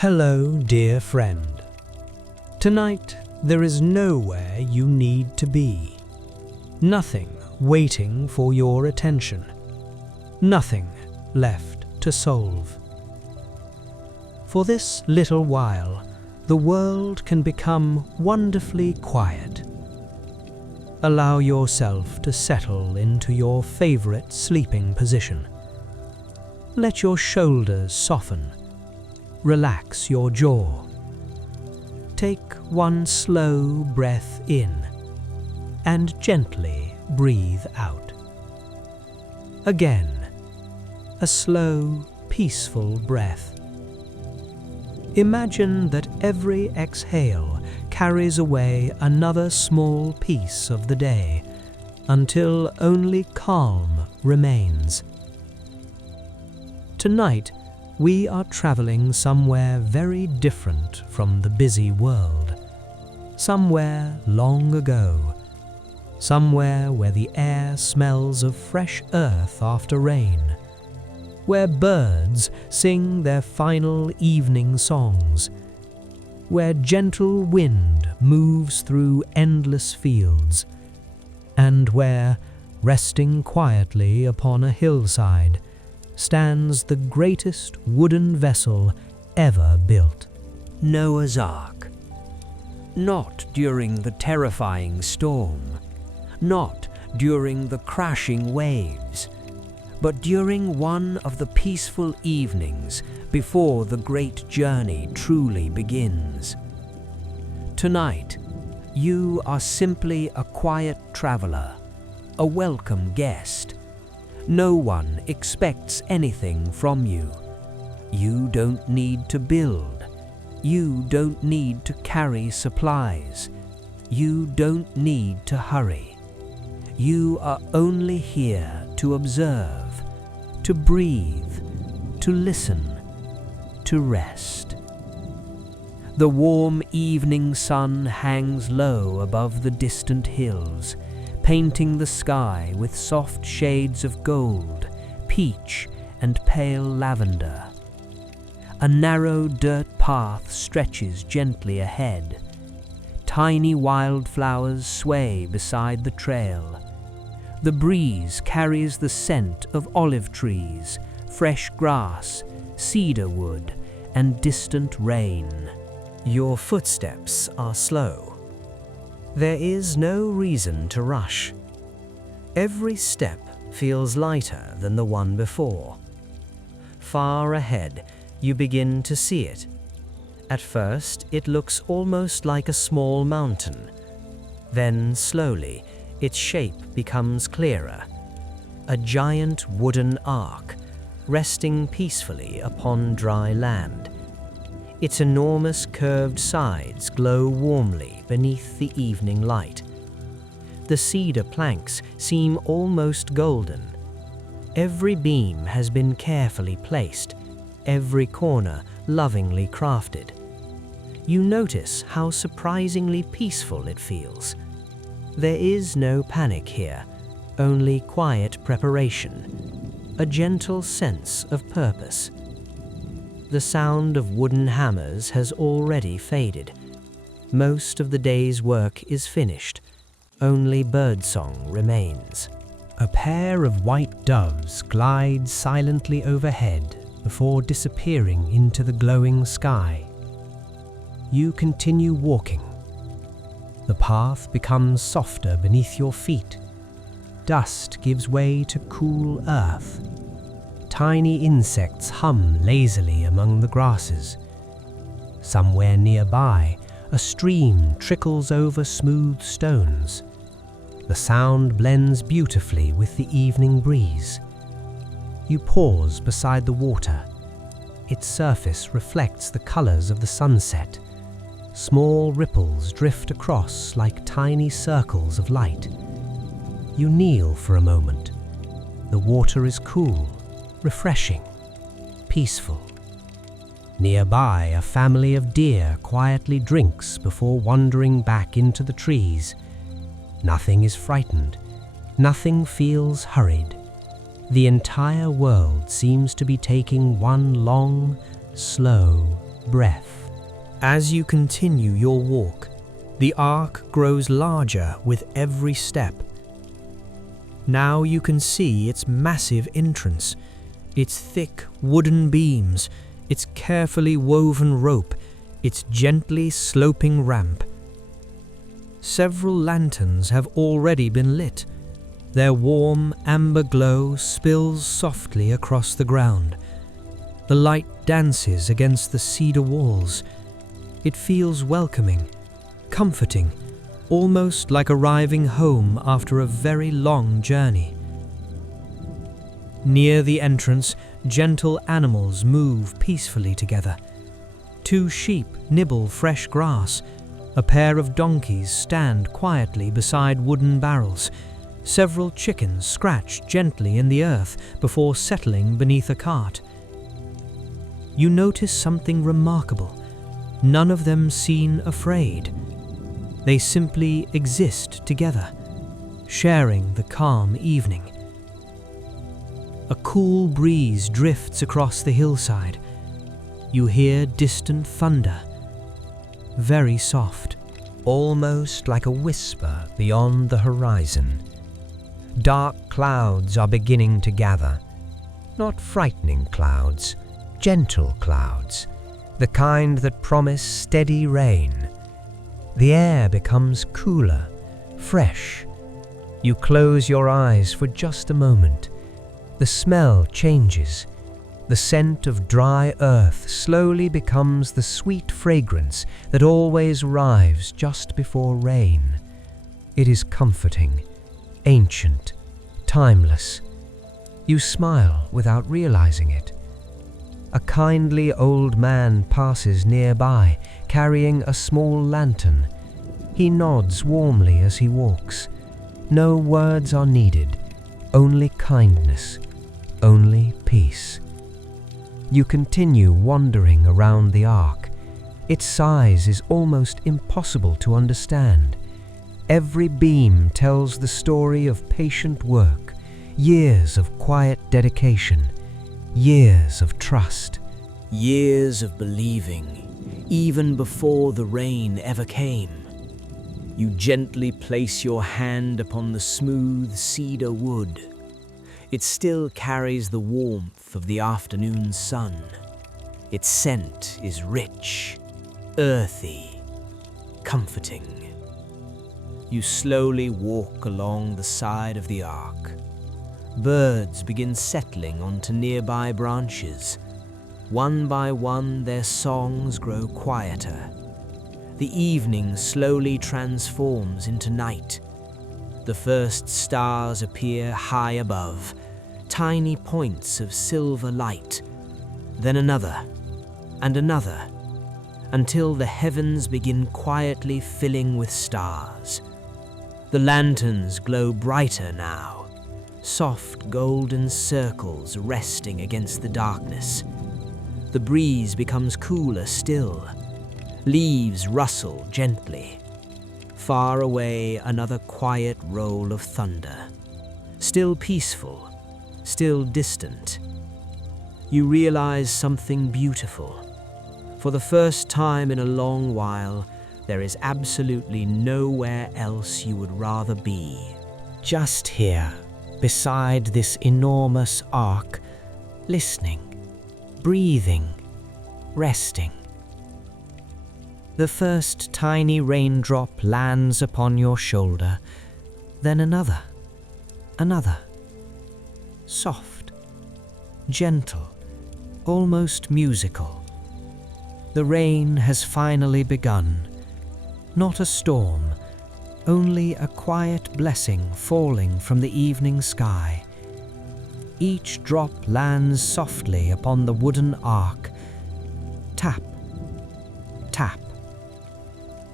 Hello, dear friend. Tonight, there is nowhere you need to be. Nothing waiting for your attention. Nothing left to solve. For this little while, the world can become wonderfully quiet. Allow yourself to settle into your favorite sleeping position. Let your shoulders soften. Relax your jaw. Take one slow breath in and gently breathe out. Again, a slow, peaceful breath. Imagine that every exhale carries away another small piece of the day until only calm remains. Tonight, we are traveling somewhere very different from the busy world. Somewhere long ago. Somewhere where the air smells of fresh earth after rain. Where birds sing their final evening songs. Where gentle wind moves through endless fields. And where, resting quietly upon a hillside, stands the greatest wooden vessel ever built. Noah's Ark. Not during the terrifying storm, not during the crashing waves, but during one of the peaceful evenings before the great journey truly begins. Tonight, you are simply a quiet traveler, a welcome guest. No one expects anything from you. You don't need to build. You don't need to carry supplies. You don't need to hurry. You are only here to observe, to breathe, to listen, to rest. The warm evening sun hangs low above the distant hills, painting the sky with soft shades of gold, peach, and pale lavender. A narrow dirt path stretches gently ahead. Tiny wildflowers sway beside the trail. The breeze carries the scent of olive trees, fresh grass, cedar wood, and distant rain. Your footsteps are slow. There is no reason to rush. Every step feels lighter than the one before. Far ahead, you begin to see it. At first, it looks almost like a small mountain. Then, slowly, its shape becomes clearer. A giant wooden ark, resting peacefully upon dry land. Its enormous curved sides glow warmly beneath the evening light. The cedar planks seem almost golden. Every beam has been carefully placed, every corner lovingly crafted. You notice how surprisingly peaceful it feels. There is no panic here, only quiet preparation, a gentle sense of purpose. The sound of wooden hammers has already faded. Most of the day's work is finished. Only birdsong remains. A pair of white doves glide silently overhead before disappearing into the glowing sky. You continue walking. The path becomes softer beneath your feet. Dust gives way to cool earth. Tiny insects hum lazily among the grasses. Somewhere nearby, a stream trickles over smooth stones. The sound blends beautifully with the evening breeze. You pause beside the water. Its surface reflects the colors of the sunset. Small ripples drift across like tiny circles of light. You kneel for a moment. The water is cool, refreshing, peaceful. Nearby, a family of deer quietly drinks before wandering back into the trees. Nothing is frightened. Nothing feels hurried. The entire world seems to be taking one long, slow breath. As you continue your walk, the arc grows larger with every step. Now you can see its massive entrance, its thick wooden beams, its carefully woven rope, its gently sloping ramp. Several lanterns have already been lit. Their warm amber glow spills softly across the ground. The light dances against the cedar walls. It feels welcoming, comforting, almost like arriving home after a very long journey. Near the entrance, gentle animals move peacefully together. 2 sheep nibble fresh grass. A pair of donkeys stand quietly beside wooden barrels. Several chickens scratch gently in the earth before settling beneath a cart. You notice something remarkable. None of them seem afraid. They simply exist together, sharing the calm evening. A cool breeze drifts across the hillside. You hear distant thunder, very soft, almost like a whisper beyond the horizon. Dark clouds are beginning to gather. Not frightening clouds, gentle clouds, the kind that promise steady rain. The air becomes cooler, fresh. You close your eyes for just a moment. The smell changes. The scent of dry earth slowly becomes the sweet fragrance that always arrives just before rain. It is comforting, ancient, timeless. You smile without realizing it. A kindly old man passes nearby, carrying a small lantern. He nods warmly as he walks. No words are needed, only kindness, only peace. You continue wandering around the ark. Its size is almost impossible to understand. Every beam tells the story of patient work, years of quiet dedication, years of trust, years of believing, even before the rain ever came. You gently place your hand upon the smooth cedar wood. It still carries the warmth of the afternoon sun. Its scent is rich, earthy, comforting. You slowly walk along the side of the ark. Birds begin settling onto nearby branches. One by one, their songs grow quieter. The evening slowly transforms into night. The first stars appear high above, tiny points of silver light. Then another, and another, until the heavens begin quietly filling with stars. The lanterns glow brighter now, soft golden circles resting against the darkness. The breeze becomes cooler still. Leaves rustle gently. Far away, another quiet roll of thunder. Still peaceful, still distant. You realize something beautiful. For the first time in a long while, there is absolutely nowhere else you would rather be. Just here, beside this enormous ark, listening, breathing, resting. The first tiny raindrop lands upon your shoulder, then another, another. Soft, gentle, almost musical. The rain has finally begun. Not a storm, only a quiet blessing falling from the evening sky. Each drop lands softly upon the wooden ark. Tap, tap,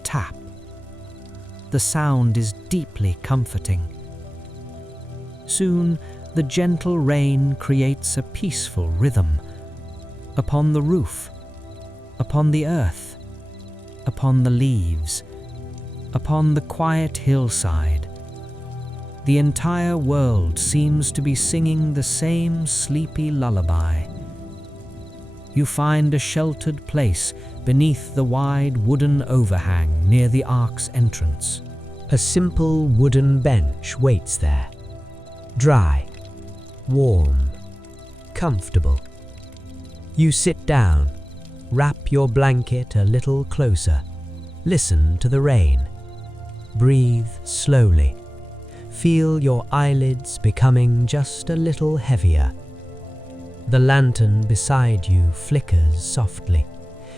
tap. The sound is deeply comforting. Soon, the gentle rain creates a peaceful rhythm. Upon the roof, upon the earth, upon the leaves, upon the quiet hillside. The entire world seems to be singing the same sleepy lullaby. you find a sheltered place beneath the wide wooden overhang near the ark's entrance. A simple wooden bench waits there, dry, warm, comfortable. You sit down, wrap your blanket a little closer, listen to the rain, breathe slowly, feel your eyelids becoming just a little heavier. The lantern beside you flickers softly,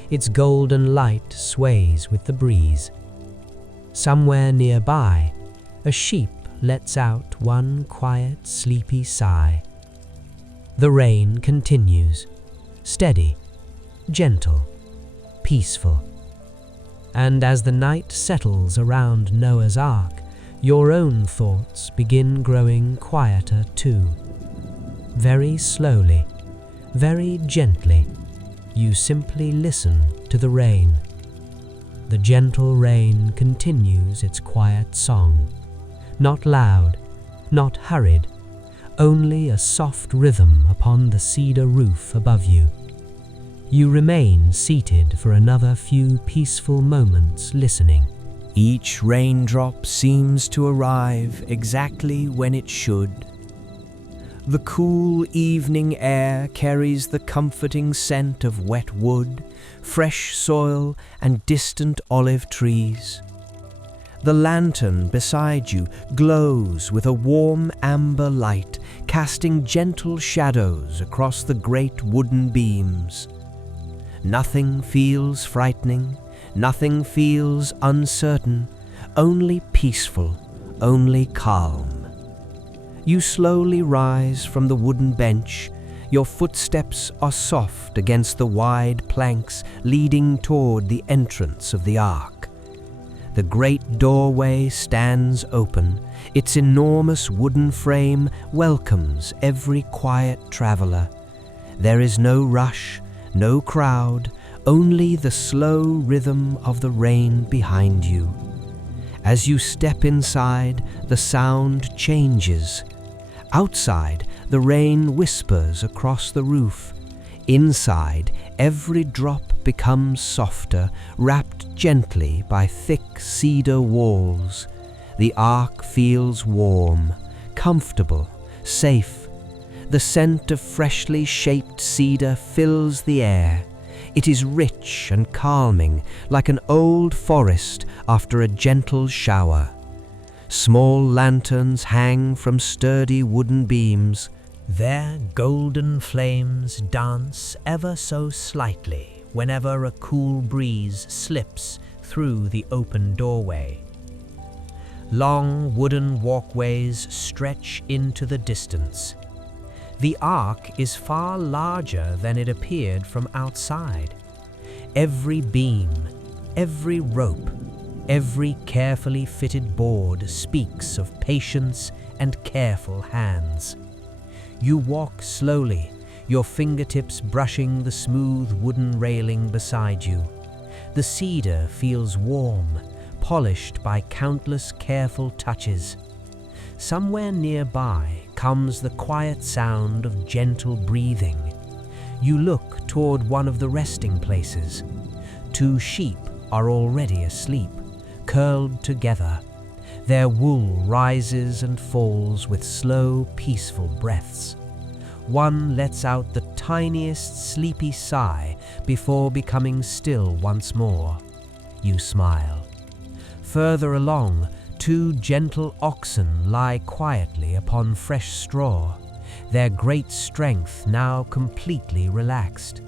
its golden light sways with the breeze. Somewhere nearby, a sheep lets out one quiet, sleepy sigh. The rain continues, steady, gentle, peaceful. And as the night settles around Noah's Ark, your own thoughts begin growing quieter too. Very slowly, very gently, you simply listen to the rain. The gentle rain continues its quiet song, not loud, not hurried, only a soft rhythm upon the cedar roof above you. You remain seated for another few peaceful moments listening. Each raindrop seems to arrive exactly when it should. The cool evening air carries the comforting scent of wet wood, fresh soil, and distant olive trees. The lantern beside you glows with a warm amber light, casting gentle shadows across the great wooden beams. Nothing feels frightening, nothing feels uncertain, only peaceful, only calm. You slowly rise from the wooden bench. Your footsteps are soft against the wide planks leading toward the entrance of the ark. The great doorway stands open. Its enormous wooden frame welcomes every quiet traveler. There is no rush, no crowd, only the slow rhythm of the rain behind you. As you step inside, the sound changes. Outside, the rain whispers across the roof. Inside, every drop becomes softer, wrapped gently by thick cedar walls. The ark feels warm, comfortable, safe. The scent of freshly shaped cedar fills the air. It is rich and calming, like an old forest after a gentle shower. Small lanterns hang from sturdy wooden beams. Their golden flames dance ever so slightly whenever a cool breeze slips through the open doorway. Long wooden walkways stretch into the distance. The ark is far larger than it appeared from outside. Every beam, every rope, every carefully fitted board speaks of patience and careful hands. You walk slowly, your fingertips brushing the smooth wooden railing beside you. The cedar feels warm, polished by countless careful touches. Somewhere nearby comes the quiet sound of gentle breathing. You look toward one of the resting places. 2 sheep are already asleep, curled together. Their wool rises and falls with slow, peaceful breaths. One lets out the tiniest sleepy sigh before becoming still once more. You smile. Further along, 2 gentle oxen lie quietly upon fresh straw, their great strength now completely relaxed.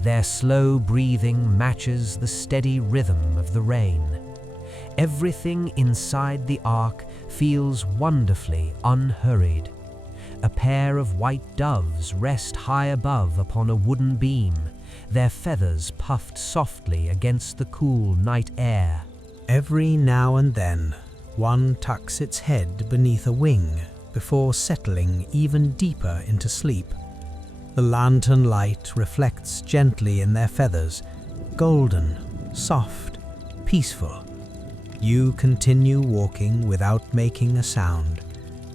Their slow breathing matches the steady rhythm of the rain. Everything inside the ark feels wonderfully unhurried. A pair of white doves rest high above upon a wooden beam, their feathers puffed softly against the cool night air. Every now and then, one tucks its head beneath a wing before settling even deeper into sleep. The lantern light reflects gently in their feathers, golden, soft, peaceful. You continue walking without making a sound.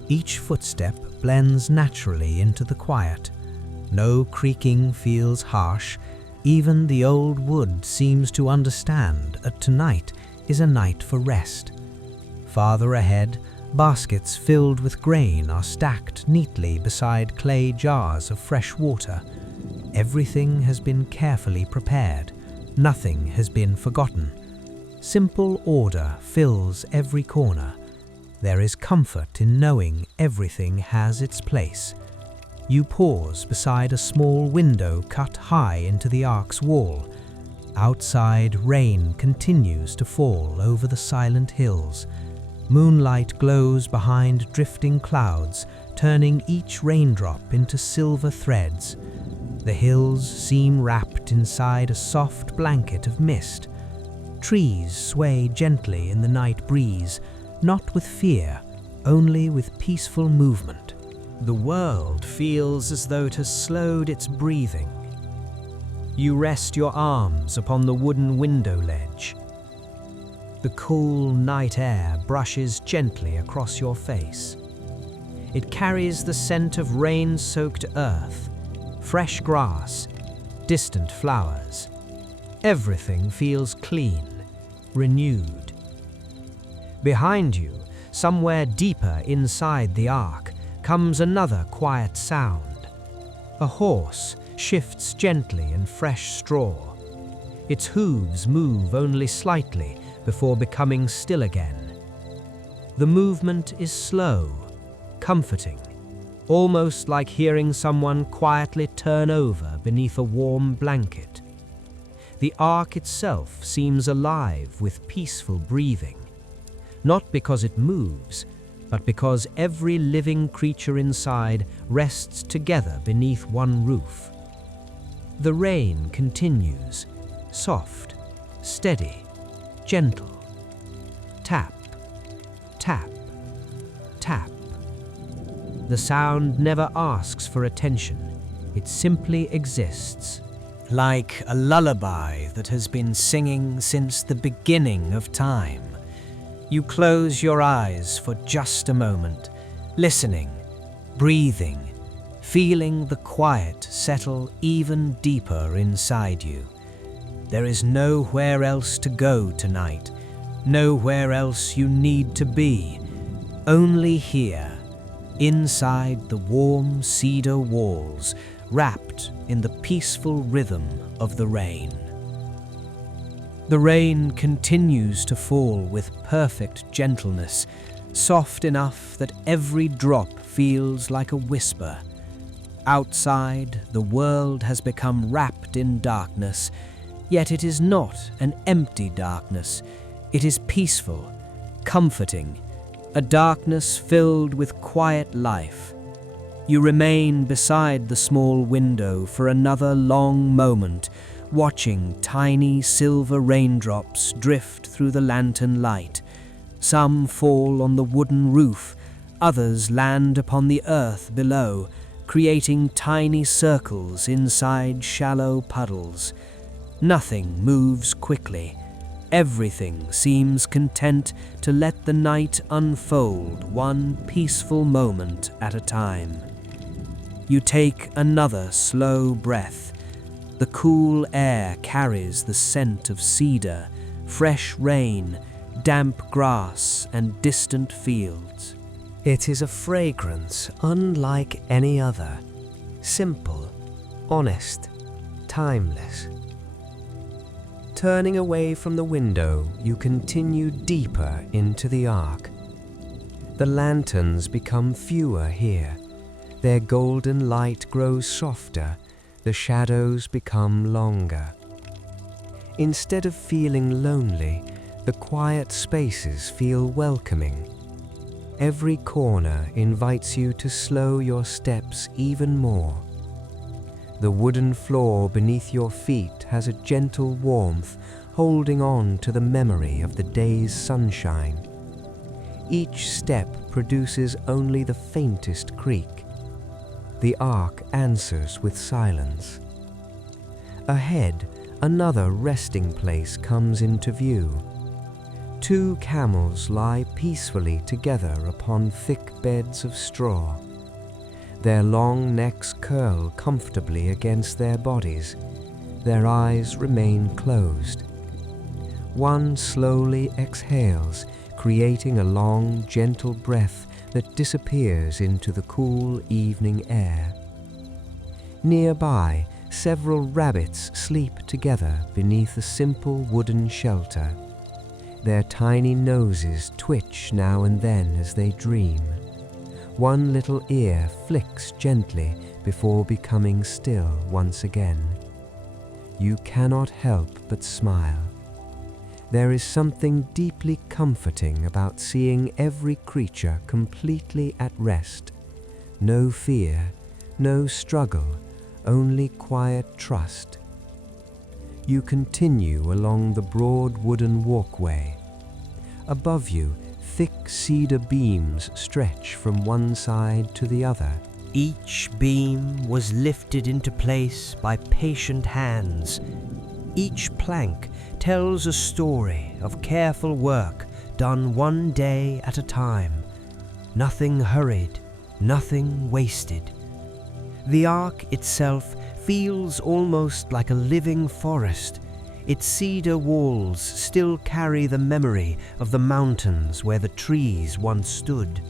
Each footstep blends naturally into the quiet. No creaking feels harsh. Even the old wood seems to understand that tonight is a night for rest. Farther ahead, baskets filled with grain are stacked neatly beside clay jars of fresh water. Everything has been carefully prepared. Nothing has been forgotten. Simple order fills every corner. There is comfort in knowing everything has its place. You pause beside a small window cut high into the ark's wall. Outside, rain continues to fall over the silent hills. Moonlight glows behind drifting clouds, turning each raindrop into silver threads. The hills seem wrapped inside a soft blanket of mist. Trees sway gently in the night breeze, not with fear, only with peaceful movement. The world feels as though it has slowed its breathing. You rest your arms upon the wooden window ledge. The cool night air brushes gently across your face. It carries the scent of rain-soaked earth, fresh grass, distant flowers. Everything feels clean, renewed. Behind you, somewhere deeper inside the ark, comes another quiet sound. A horse shifts gently in fresh straw. Its hooves move only slightly before becoming still again. The movement is slow, comforting, almost like hearing someone quietly turn over beneath a warm blanket. The ark itself seems alive with peaceful breathing, not because it moves, but because every living creature inside rests together beneath one roof. The rain continues, soft, steady, gentle. Tap, tap, tap. The sound never asks for attention. It simply exists, like a lullaby that has been singing since the beginning of time. You close your eyes for just a moment, listening, breathing, feeling the quiet settle even deeper inside you. There is nowhere else to go tonight, nowhere else you need to be, only here, inside the warm cedar walls, wrapped in the peaceful rhythm of the rain. The rain continues to fall with perfect gentleness, soft enough that every drop feels like a whisper. Outside, the world has become wrapped in darkness, yet it is not an empty darkness. It is peaceful, comforting, a darkness filled with quiet life. You remain beside the small window for another long moment, watching tiny silver raindrops drift through the lantern light. Some fall on the wooden roof, others land upon the earth below, creating tiny circles inside shallow puddles. Nothing moves quickly. Everything seems content to let the night unfold one peaceful moment at a time. You take another slow breath. The cool air carries the scent of cedar, fresh rain, damp grass, and distant fields. It is a fragrance unlike any other, simple, honest, timeless. Turning away from the window, you continue deeper into the ark. The lanterns become fewer here. Their golden light grows softer. The shadows become longer. Instead of feeling lonely, the quiet spaces feel welcoming. Every corner invites you to slow your steps even more. The wooden floor beneath your feet has a gentle warmth, holding on to the memory of the day's sunshine. Each step produces only the faintest creak. The ark answers with silence. Ahead, another resting place comes into view. Two camels lie peacefully together upon thick beds of straw. Their long necks curl comfortably against their bodies. Their eyes remain closed. One slowly exhales, creating a long, gentle breath that disappears into the cool evening air. Nearby, several rabbits sleep together beneath a simple wooden shelter. Their tiny noses twitch now and then as they dream. One little ear flicks gently before becoming still once again. You cannot help but smile. There is something deeply comforting about seeing every creature completely at rest. No fear, no struggle, only quiet trust. You continue along the broad wooden walkway. Above you, thick cedar beams stretch from one side to the other. Each beam was lifted into place by patient hands. Each plank tells a story of careful work done one day at a time. Nothing hurried, nothing wasted. The ark itself feels almost like a living forest. Its cedar walls still carry the memory of the mountains where the trees once stood.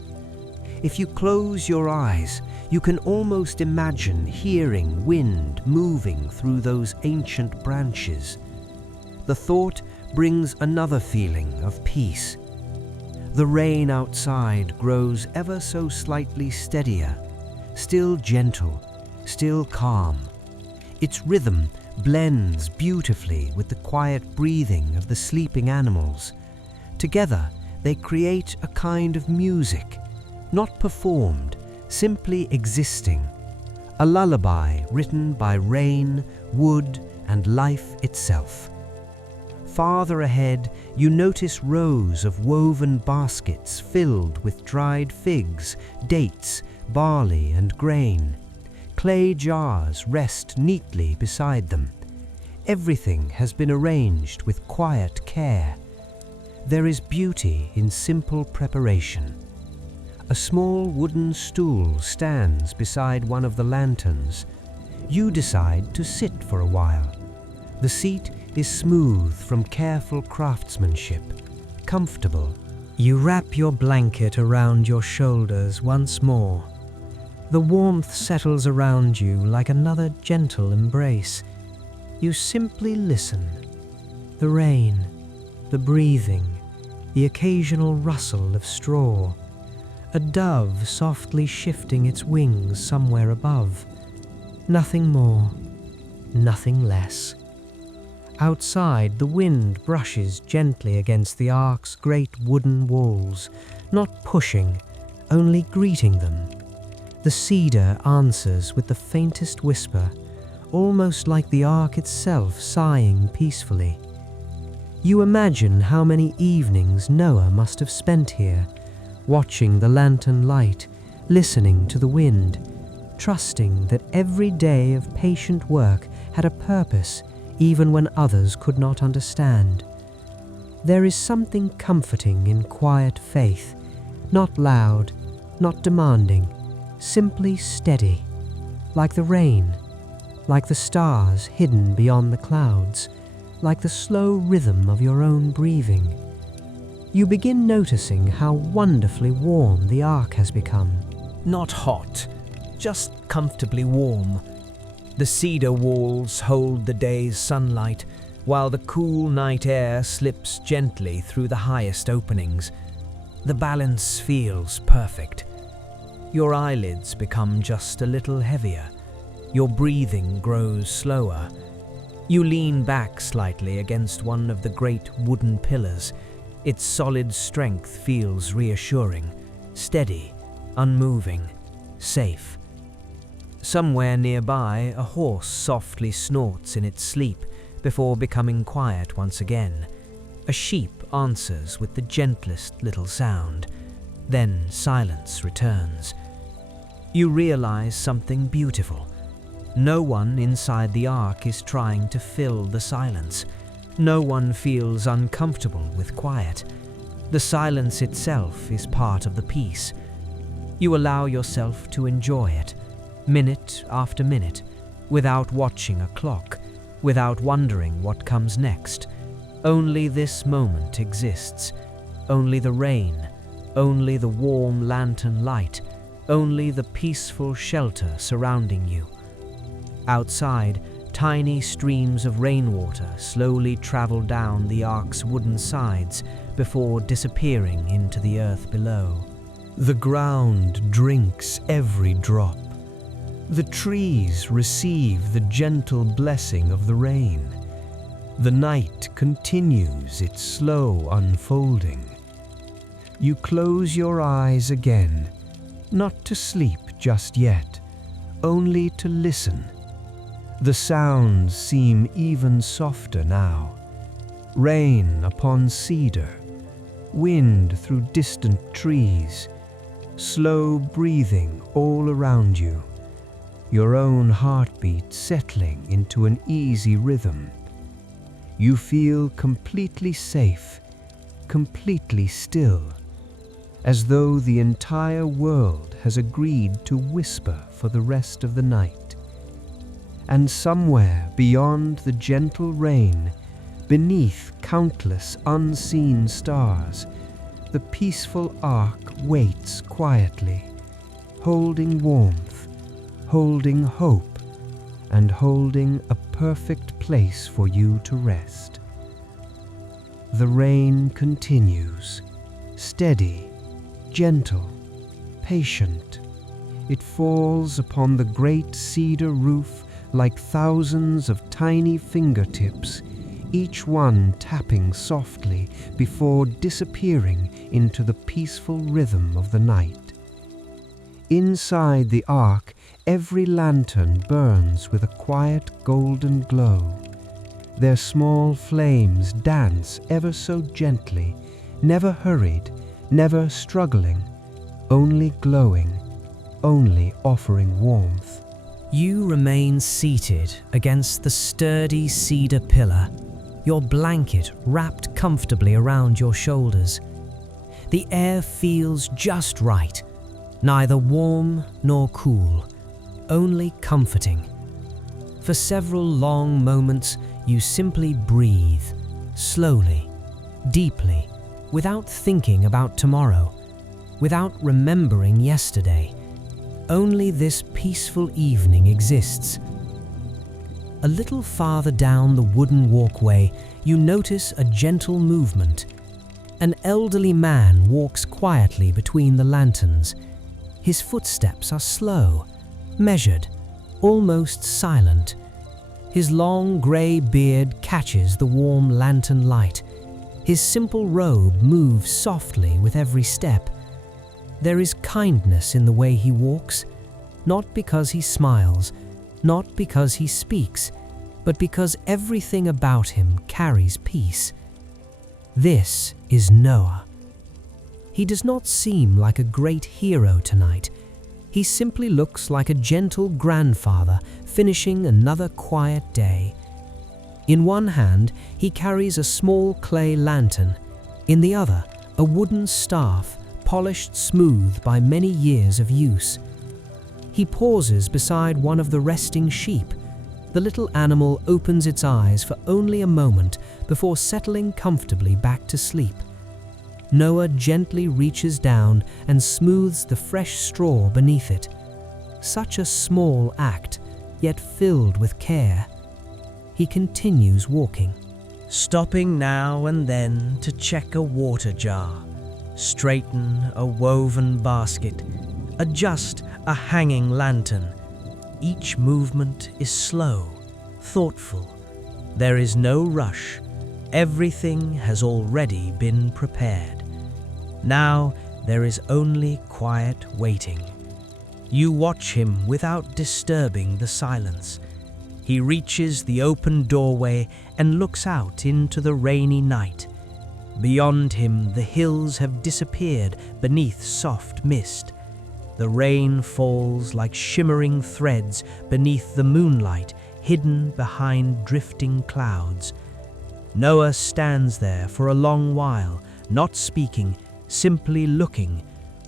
If you close your eyes, you can almost imagine hearing wind moving through those ancient branches. The thought brings another feeling of peace. The rain outside grows ever so slightly steadier, still gentle, still calm. Its rhythm blends beautifully with the quiet breathing of the sleeping animals. Together, they create a kind of music, not performed, simply existing. A lullaby written by rain, wood, and life itself. Farther ahead, you notice rows of woven baskets filled with dried figs, dates, barley, and grain. Clay jars rest neatly beside them. Everything has been arranged with quiet care. There is beauty in simple preparation. A small wooden stool stands beside one of the lanterns. You decide to sit for a while. The seat is smooth from careful craftsmanship, comfortable. You wrap your blanket around your shoulders once more. The warmth settles around you like another gentle embrace. You simply listen. The rain, the breathing, the occasional rustle of straw. A dove softly shifting its wings somewhere above. Nothing more, nothing less. Outside, the wind brushes gently against the ark's great wooden walls, not pushing, only greeting them. The cedar answers with the faintest whisper, almost like the ark itself sighing peacefully. You imagine how many evenings Noah must have spent here, watching the lantern light, listening to the wind, trusting that every day of patient work had a purpose even when others could not understand. There is something comforting in quiet faith, not loud, not demanding, simply steady, like the rain, like the stars hidden beyond the clouds, like the slow rhythm of your own breathing. You begin noticing how wonderfully warm the ark has become. Not hot, just comfortably warm. The cedar walls hold the day's sunlight, while the cool night air slips gently through the highest openings. The balance feels perfect. Your eyelids become just a little heavier. Your breathing grows slower. You lean back slightly against one of the great wooden pillars. Its solid strength feels reassuring, steady, unmoving, safe. Somewhere nearby, a horse softly snorts in its sleep before becoming quiet once again. A sheep answers with the gentlest little sound. Then silence returns. You realize something beautiful. No one inside the ark is trying to fill the silence. No one feels uncomfortable with quiet. The silence itself is part of the peace. You allow yourself to enjoy it, minute after minute, without watching a clock, without wondering what comes next. Only this moment exists. Only the rain, only the warm lantern light, only the peaceful shelter surrounding you. Outside, tiny streams of rainwater slowly travel down the ark's wooden sides before disappearing into the earth below. The ground drinks every drop. The trees receive the gentle blessing of the rain. The night continues its slow unfolding. You close your eyes again, not to sleep just yet, only to listen. The sounds seem even softer now. Rain upon cedar, wind through distant trees, slow breathing all around you, your own heartbeat settling into an easy rhythm. You feel completely safe, completely still, as though the entire world has agreed to whisper for the rest of the night. And somewhere beyond the gentle rain, beneath countless unseen stars, the peaceful ark waits quietly, holding warmth, holding hope, and holding a perfect place for you to rest. The rain continues, steady, gentle, patient. It falls upon the great cedar roof like thousands of tiny fingertips, each one tapping softly before disappearing into the peaceful rhythm of the night. Inside the ark, every lantern burns with a quiet golden glow. Their small flames dance ever so gently, never hurried, never struggling, only glowing, only offering warmth. You remain seated against the sturdy cedar pillar, your blanket wrapped comfortably around your shoulders. The air feels just right, neither warm nor cool, only comforting. For several long moments, you simply breathe, slowly, deeply, without thinking about tomorrow, without remembering yesterday. Only this peaceful evening exists. A little farther down the wooden walkway, you notice a gentle movement. An elderly man walks quietly between the lanterns. His footsteps are slow, measured, almost silent. His long grey beard catches the warm lantern light. His simple robe moves softly with every step. There is kindness in the way he walks, not because he smiles, not because he speaks, but because everything about him carries peace. This is Noah. He does not seem like a great hero tonight. He simply looks like a gentle grandfather finishing another quiet day. In one hand, he carries a small clay lantern. In the other, a wooden staff polished smooth by many years of use. He pauses beside one of the resting sheep. The little animal opens its eyes for only a moment before settling comfortably back to sleep. Noah gently reaches down and smooths the fresh straw beneath it. Such a small act, yet filled with care. He continues walking, stopping now and then to check a water jar, straighten a woven basket, adjust a hanging lantern. Each movement is slow, thoughtful. There is no rush. Everything has already been prepared. Now there is only quiet waiting. You watch him without disturbing the silence. He reaches the open doorway and looks out into the rainy night. Beyond him, the hills have disappeared beneath soft mist. The rain falls like shimmering threads beneath the moonlight, hidden behind drifting clouds. Noah stands there for a long while, not speaking, simply looking,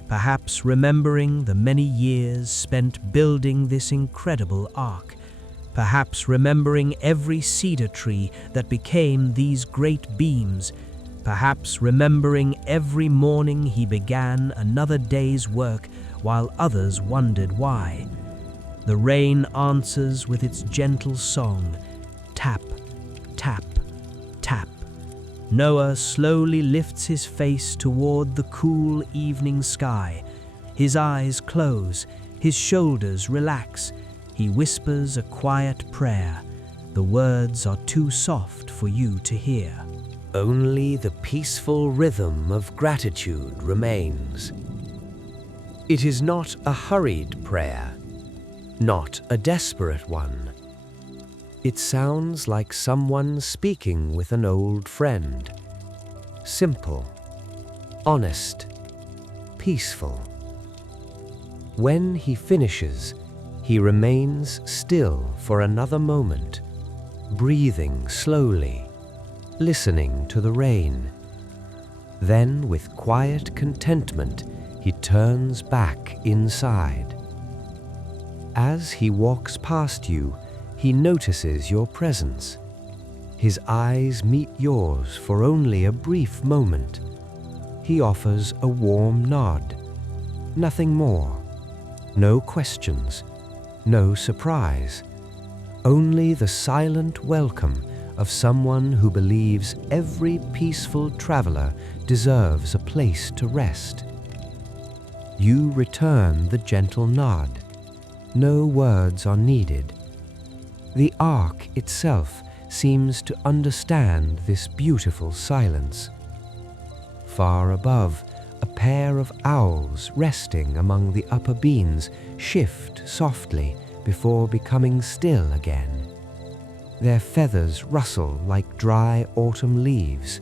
perhaps remembering the many years spent building this incredible ark, perhaps remembering every cedar tree that became these great beams, perhaps remembering every morning he began another day's work while others wondered why. The rain answers with its gentle song, tap, tap, tap. Noah slowly lifts his face toward the cool evening sky. His eyes close, his shoulders relax. He whispers a quiet prayer. The words are too soft for you to hear. Only the peaceful rhythm of gratitude remains. It is not a hurried prayer, not a desperate one. It sounds like someone speaking with an old friend. Simple, honest, peaceful. When he finishes, he remains still for another moment, breathing slowly, listening to the rain. Then, with quiet contentment, he turns back inside. As he walks past you, he notices your presence. His eyes meet yours for only a brief moment. He offers a warm nod. Nothing more. No questions. No surprise. Only the silent welcome of someone who believes every peaceful traveler deserves a place to rest. You return the gentle nod. No words are needed. The ark itself seems to understand this beautiful silence. Far above, a pair of owls resting among the upper beams shift softly before becoming still again. Their feathers rustle like dry autumn leaves.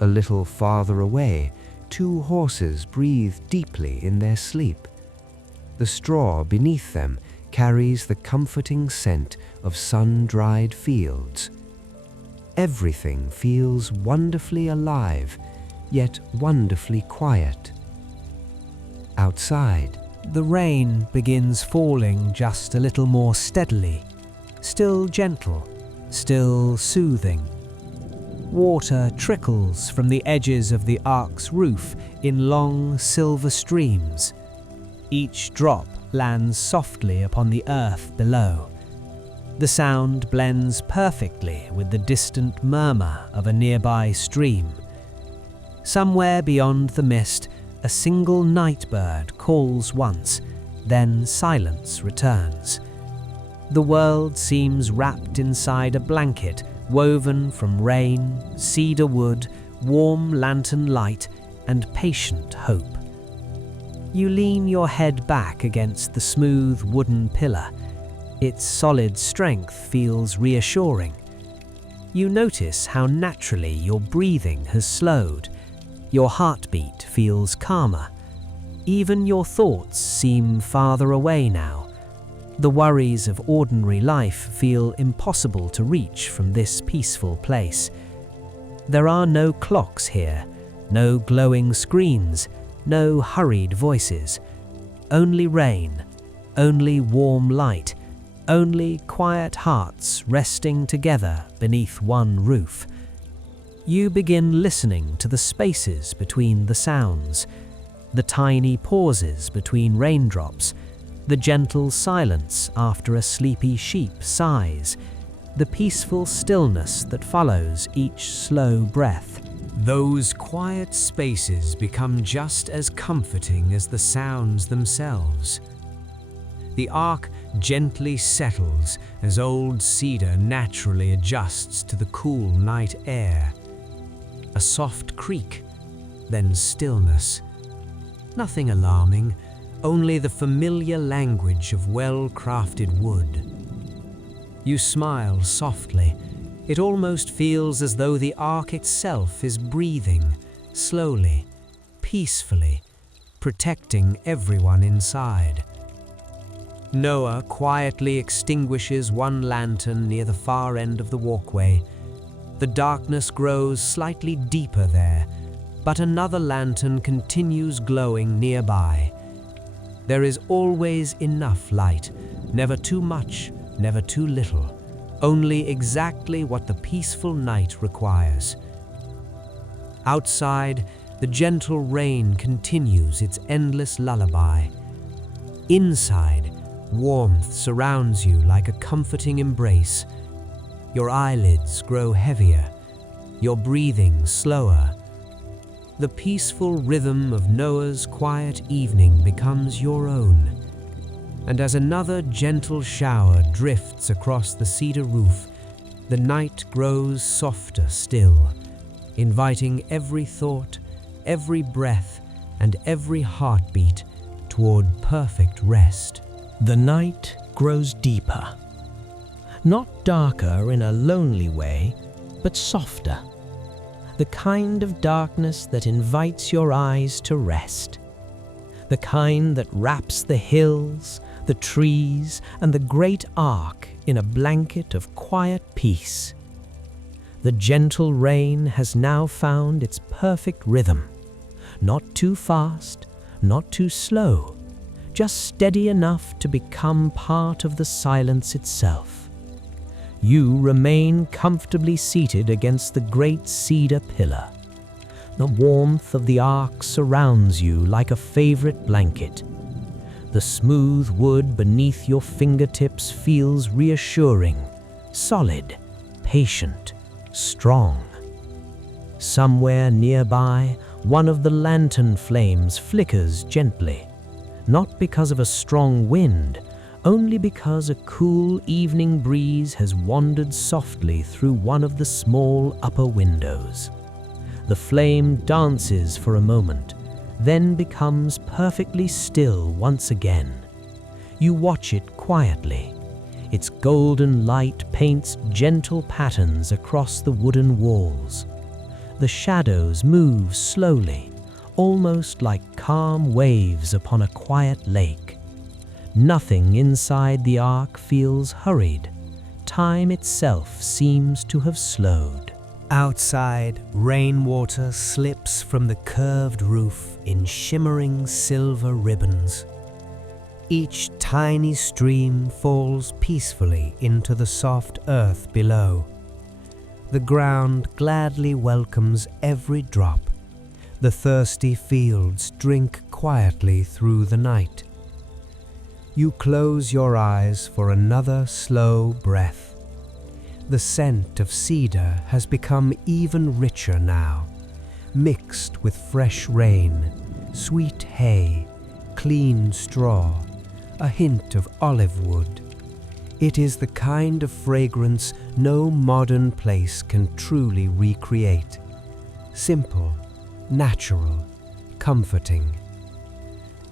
A little farther away, two horses breathe deeply in their sleep. The straw beneath them carries the comforting scent of sun-dried fields. Everything feels wonderfully alive, yet wonderfully quiet. Outside, The rain begins falling just a little more steadily, still gentle, still soothing. Water trickles from the edges of the ark's roof in long silver streams. Each drop lands softly upon the earth below. The sound blends perfectly with the distant murmur of a nearby stream. Somewhere beyond the mist, a single night bird calls once, then silence returns. The world seems wrapped inside a blanket woven from rain, cedar wood, warm lantern light, and patient hope. You lean your head back against the smooth wooden pillar. Its solid strength feels reassuring. You notice how naturally your breathing has slowed. Your heartbeat feels calmer. Even your thoughts seem farther away now. The worries of ordinary life feel impossible to reach from this peaceful place. There are no clocks here, no glowing screens, no hurried voices. Only rain, only warm light, only quiet hearts resting together beneath one roof. You begin listening to the spaces between the sounds, the tiny pauses between raindrops, the gentle silence after a sleepy sheep sighs, the peaceful stillness that follows each slow breath. Those quiet spaces become just as comforting as the sounds themselves. The ark gently settles as old cedar naturally adjusts to the cool night air. A soft creak, then stillness. Nothing alarming, only the familiar language of well-crafted wood. You smile softly. It almost feels as though the ark itself is breathing, slowly, peacefully, protecting everyone inside. Noah quietly extinguishes one lantern near the far end of the walkway. The darkness grows slightly deeper there, but another lantern continues glowing nearby. There is always enough light, never too much, never too little, only exactly what the peaceful night requires. Outside, the gentle rain continues its endless lullaby. Inside, warmth surrounds you like a comforting embrace. Your eyelids grow heavier, your breathing slower. The peaceful rhythm of Noah's quiet evening becomes your own. And as another gentle shower drifts across the cedar roof, the night grows softer still, inviting every thought, every breath, and every heartbeat toward perfect rest. The night grows deeper. Not darker in a lonely way, but softer. The kind of darkness that invites your eyes to rest. The kind that wraps the hills, the trees, and the great ark in a blanket of quiet peace. The gentle rain has now found its perfect rhythm. Not too fast, not too slow, just steady enough to become part of the silence itself. You remain comfortably seated against the great cedar pillar. The warmth of the ark surrounds you like a favorite blanket. The smooth wood beneath your fingertips feels reassuring, solid, patient, strong. Somewhere nearby, one of the lantern flames flickers gently, not because of a strong wind, only because a cool evening breeze has wandered softly through one of the small upper windows. The flame dances for a moment, then becomes perfectly still once again. You watch it quietly. Its golden light paints gentle patterns across the wooden walls. The shadows move slowly, almost like calm waves upon a quiet lake. Nothing inside the ark feels hurried. Time itself seems to have slowed. Outside, rainwater slips from the curved roof in shimmering silver ribbons. Each tiny stream falls peacefully into the soft earth below. The ground gladly welcomes every drop. The thirsty fields drink quietly through the night. You close your eyes for another slow breath. The scent of cedar has become even richer now, mixed with fresh rain, sweet hay, clean straw, a hint of olive wood. It is the kind of fragrance no modern place can truly recreate. Simple, natural, comforting.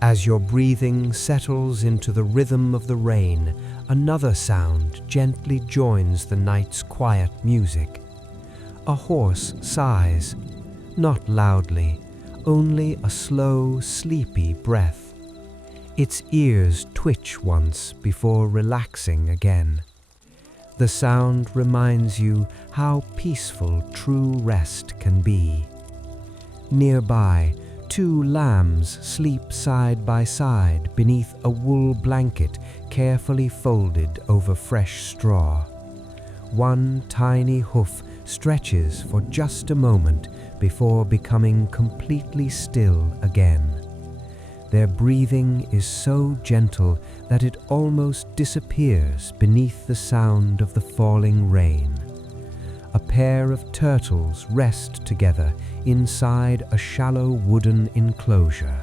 As your breathing settles into the rhythm of the rain, another sound gently joins the night's quiet music. A horse sighs, not loudly, only a slow, sleepy breath. Its ears twitch once before relaxing again. The sound reminds you how peaceful true rest can be. Nearby, 2 lambs sleep side by side beneath a wool blanket carefully folded over fresh straw. One tiny hoof stretches for just a moment before becoming completely still again. Their breathing is so gentle that it almost disappears beneath the sound of the falling rain. A pair of turtles rest together inside a shallow wooden enclosure.